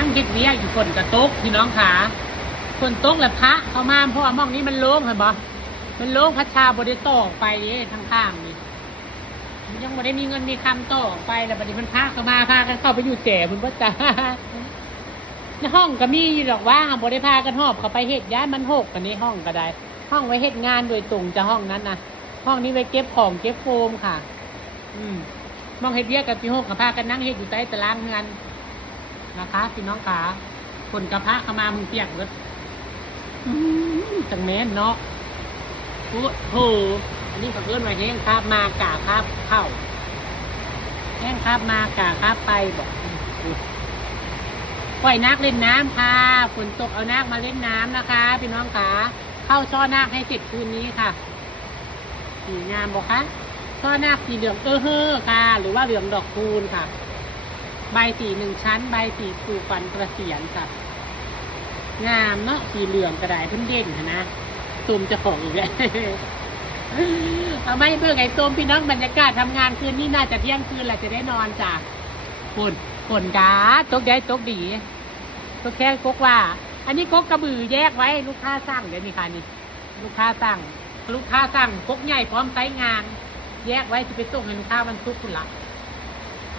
นั่งเฮ็ดเวียกอยู่ฝนกระตกพี่น้องขาฝนตกแล้วพระเข้ามาเพราะว่ามองนี้มันโล่งเห็นบ่มันโล่งพัชชาบริโตออกไปทางข้างนี่ยังไม่ได้มีเงินมีคำต่อออกไปแล้วบัดนี้มันพาเข้ามาพากันเข้าไปอยู่แจ่บุญพระจ้าในห้องก็มีอยู่หรอกว่าบริพากันหอบเข้าไปเฮ็ดย้ายมันหกกันนี้ห้องก็ได้ห้องไว้เฮ็ดงานโดยตรงจะห้องนั้นนะห้องนี้ไว้เก็บของเก็บโฟมค่ะมองเฮ็ดเวียกกับพี่หกกับพากันนั่งเฮ็ดอยู่ใต้ตารางเงินนะคะพี่น้องขาคนกระพะเข้ามามึงเปียกเลยจังแม่นเนาะโอ้โหอันนี้ก็เกินมาแห้งคาบมากาคาบเข้าแห้งคาบมากาคาบไปบอกปล่อยนักเล่นน้ำค่ะฝนตกเอานักมาเล่นน้ำนะคะพี่น้องขาเข้าช่อนักให้เสร็จคืนนี้ค่ะสีงามบอกคะช่อนักสีเหลืองเฮ้อค่ะหรือว่าเหลืองดอกคูณค่ะใบสี1 ชั้นใบสีสู่ฟันกระเสียนค่ะงามเนาะสีเหลืองกระดาษเพิ่นเด่นนะตูมจะของอีกแล้วเอาไม่เบื่อไงตูมพี่น้องบรรยากาศทำงานคืนนี้น่าจะเที่ยงคืนแหละจะได้นอนจ้ะฝนจ้าตกได้ตกดีตกแค่กกว่าอันนี้กกกระบือแยกไว้ลูกค้าสั่งเดี๋ยวนี้ค่ะนี่ลูกค้าสั่งกกใหญ่พร้อมไซส์งานแยกไว้จะไปส่งให้ลูกค้าวันศุกร์คุณละ